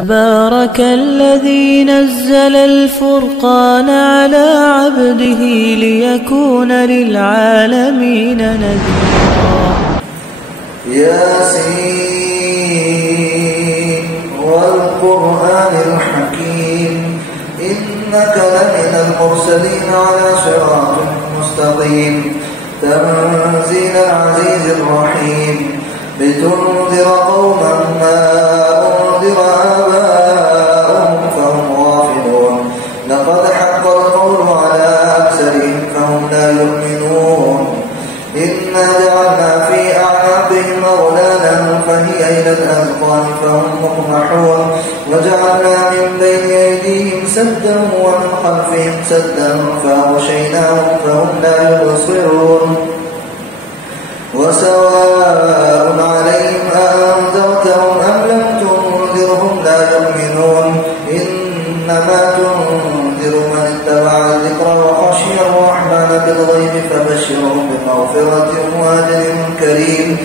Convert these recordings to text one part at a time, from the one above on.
تبارك الذي نزل الفرقان على عبده ليكون للعالمين نذيرا. ياسين والقرآن الحكيم إنك لمن المرسلين على صراط مستقيم تنزيل العزيز الرحيم لتنذر قوما ما أنذر آباؤهم فهم غافلون لقد حق القول على أكثرهم فهم لا يؤمنون إنا جعلنا في أعناقهم أغلالا فهي إلى الأذقان فهم مقمحون وجعلنا من بين أيديهم سدا ومن خلفهم سدا فأغشيناهم فهم لا يبصرون وسواء عليهم أأنذرتهم أم لم تنذرهم لا يؤمنون إنما تنذر من اتبع الذكر وخشي الرحمن بالغيب فبشرهم بمغفرة وأجر كريم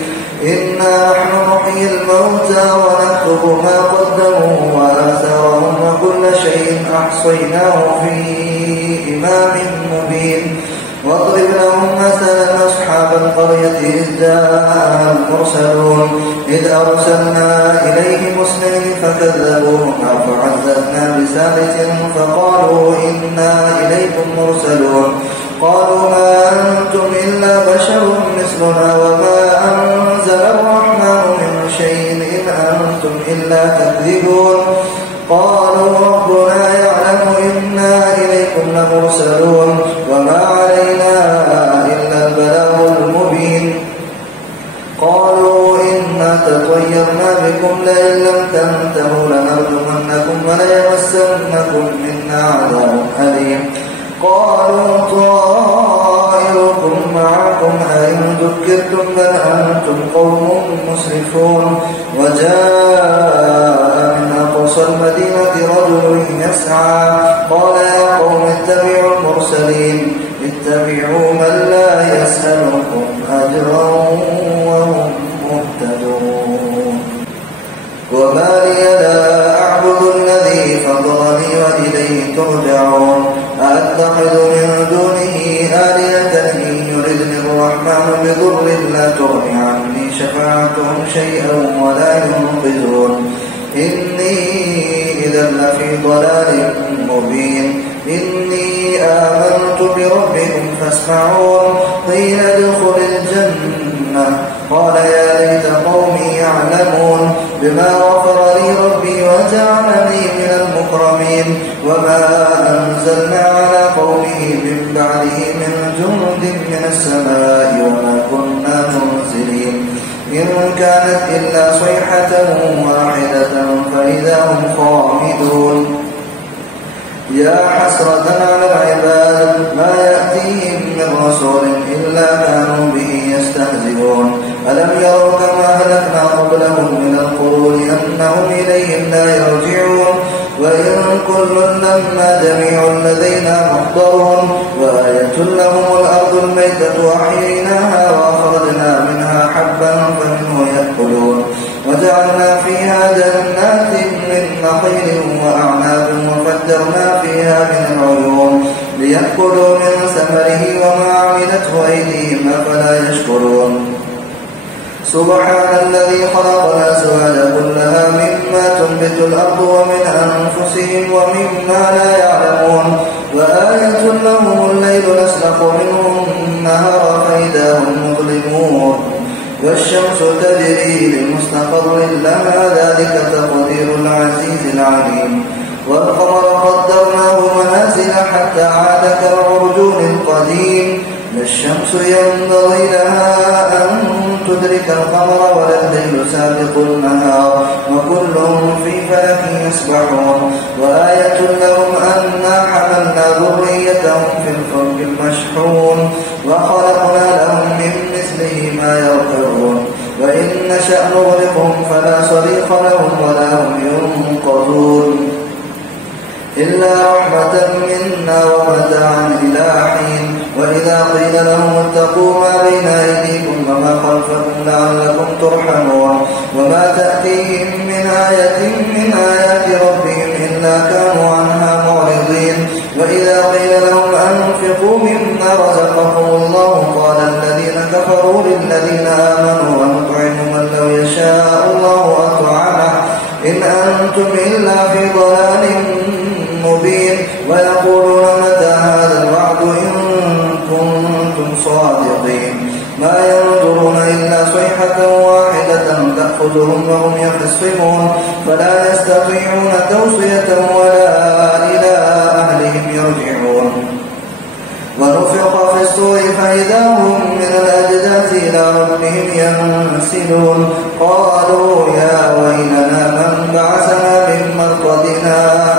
إنا نحن نحيي الموتى ونكتب ما قدموا وآثارهم وكل شيء أحصيناه في إمام مبين واضرب لهم مثلا أصحاب القرية إذ جاءها المرسلون إذ أرسلنا إليهم اثنين فكذبوهما فعززنا بثالث فقالوا إنا إليكم مرسلون قالوا ما أنتم إلا بشر مثلنا وما أنزل الرحمن من شيء إن أنتم إلا تكذبون قالوا ربنا يعلم إنا إليكم لمرسلون وما علينا إلا البلاغ المبين قالوا إنا تطيرنا بكم لئن لم تنتهوا لنرجمنكم وليمسنكم منا عذاب أليم قالوا طائركم معكم أئن ذكرتم بل أنتم قوم مسرفون وجاء من أقصى المدينة رجل يسعى قال يا قوم اتبعوا المرسلين اتبعوا من لا يسألكم أجرا وهم مهتدون وما لي لا أعبد الذي فطرني وإليه ترجعون أأتخذ من دونه آلهة إن يردني الرحمن بضر لا تغني عني شفاعتهم شيئا ولا ينقذون إني إذا لفي ضلال مبين إني آمنت بربكم فاسمعون قيل ادخل الجنة قال يا ليت قومي يعلمون بما غفر لي ربي وجعلني من المكرمين وما أنزلنا على قومه من بعده من جند من السماء وما كنا منزلين إن كانت إلا صيحة واحدة فإذا هم خامدون يا حسرة على العباد ما يأتيهم من رسول إلا كانوا به يستهزئون ألم يروا كما أهلكنا قبلهم من القرون أنهم إليهم لا يرجعون وإن كل لما جميع لدينا محضرون وآية لهم الأرض الميتة أحييناها وأخرجنا منها حبا فمنه يأكلون وجعلنا فيها جنات من نخيل وأعناب وفجرنا فيها من العيون ليأكلوا من ثمره وما عملته أيديهم أفلا يشكرون سبحان الذي خلق الأزواج كلها مما تنبت الأرض ومن أنفسهم ومما لا يعلمون وآية لهم الليل نسلخ منه النهار فإذا هم مظلمون والشمس تجري لمستقر لها ذلك تقدير العزيز العليم والقمر قدرناه منازل حتى عاد كالعرجون القديم لا الشمس ينبغي لها أن تدرك القمر ولا الليل سابق النهار وكل في فلك يسبحون وآية لهم أنا حملنا ذريتهم في الفلك المشحون وخلقنا لهم من مثله ما يركبون وإن نشأ نغرقهم فلا صريخ لهم ولا هم ينقذون إلا رحمة منا ومتاعا إلى حين وإذا قيل لهم اتقوا ما بين أيديكم وما خلفكم لعلكم ترحمون وما تأتيهم من آية من آيات أنتم إلا في ضلال مبين ويقولون متى هذا الوعد إن كنتم صادقين ما ينظرون إلا صيحة واحدة تأخذهم وهم يخصمون فلا يستطيعون توصية ولا إلى أهلهم يرجعون ونفخ في الصور فإذا هم من الأجداث إلى ربهم ينسلون قالوا يا ويلنا من بعثنا من مرقدنا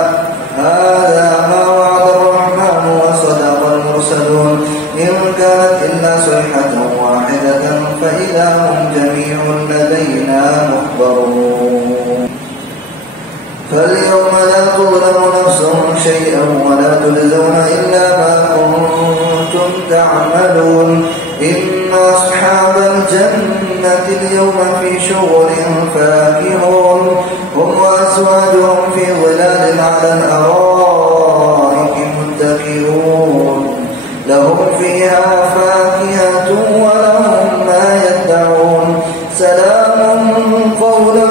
هذا ما وعد الرحمن وصدق المرسلون إن كانت إلا صيحة واحدة فإذا هم جميع لدينا محضرون فاليوم لا تظلم نفس شيئا ولا تجزون إلا ما كنتم تعملون إن أصحاب الجنة اليوم في شغل فاكهون هم وأزواجهم في ظلال على الأرائك متكئون لهم فيها فاكهة ولهم ما يدعون سلام قولا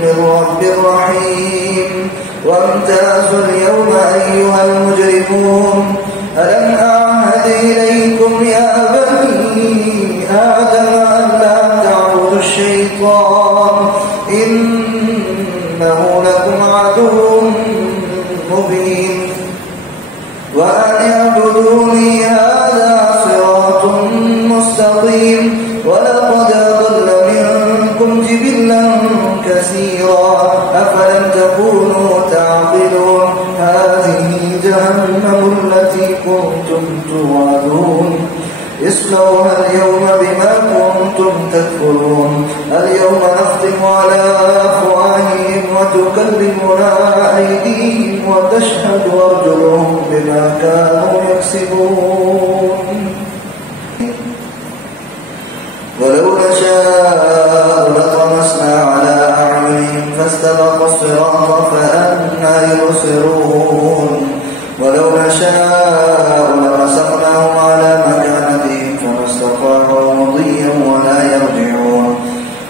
من رب رحيم وامتازوا اليوم أيها المجرمون ألم أعهد إليكم يا بني آدم أن لا تعبدوا الشيطان إنه لكم عدو مبين وأن اعبدوني هذا صراط مستقيم ولقد أضل منكم جبلا كثيرا أفلم تكونوا تعقلون هذه جهنم التي كنتم توعدون اصلوها اليوم بما كنتم تكفرون اليوم نختم على أفواههم وتكلمنا أيديهم وتشهد أرجلهم بما كانوا يكسبون ولو نشاء لطمسنا على أعينهم فاستبقوا الصراط فأنى يبصرون ولو نشاء لمسخناهم على مكانتهم فما استطاعوا مضيا ولا يرجعون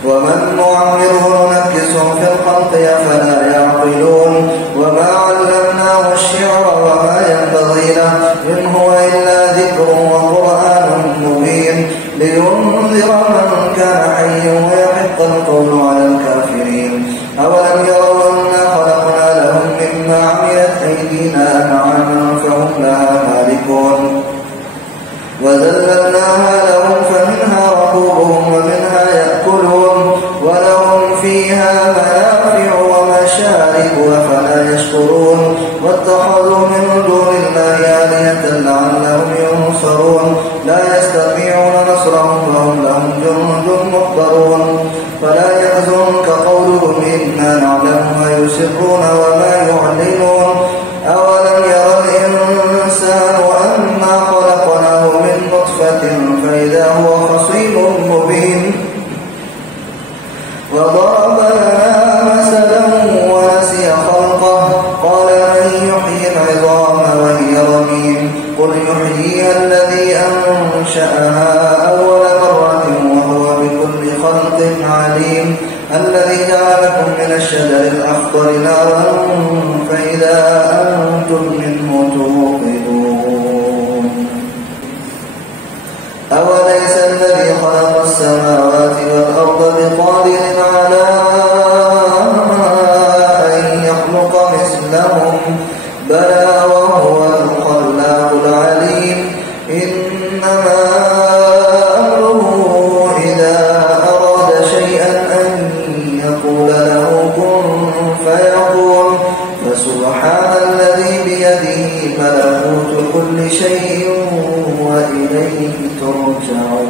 ومن نعمره ننكسه في الخلق أفلا يعقلون وما علمناه الشعر وما ينبغي له إن هو إلا ذكر وقرآن مبين لينذر من كان حيا ويحق القول على الكافرين أولم يروا أنا خلقنا لهم مما عملت أيدينا أنعاما فهم لها مالكون وذللناها لهم فمنها ركوبهم ومنها يأكلون ولهم فيها منافع ومشارب أفلا يشكرون واتخذوا من دون الله آلهة لعلهم ينصرون لا يستطيعون نصرهم وهم لهم جند محضرون فلا يحزنك قولهم إنا نعلم ما يسرون وما يعلنون أولم يرى الإنسان أنا خلقناه من نطفة فإذا هو خصيم مبين وضرب لنا مثلا ونسي خلقه قال من يحيي العظام وهي رميم قل يحييها الذي أنشأها أول مرة وهو بكل خلق عليم الذي جعلكم من الشجر الأخضر نارا فإذا أنتم منه توقدون أوليس الذي خلق السماوات والأرض بقادر على أن يخلق مثلهم بلى وهو الخلاق العليم إنما أمره إذا أراد شيئا أن يقول له كن فيكون فسبحان الذي بيده ملكوت كل شيء وإليه ترجعون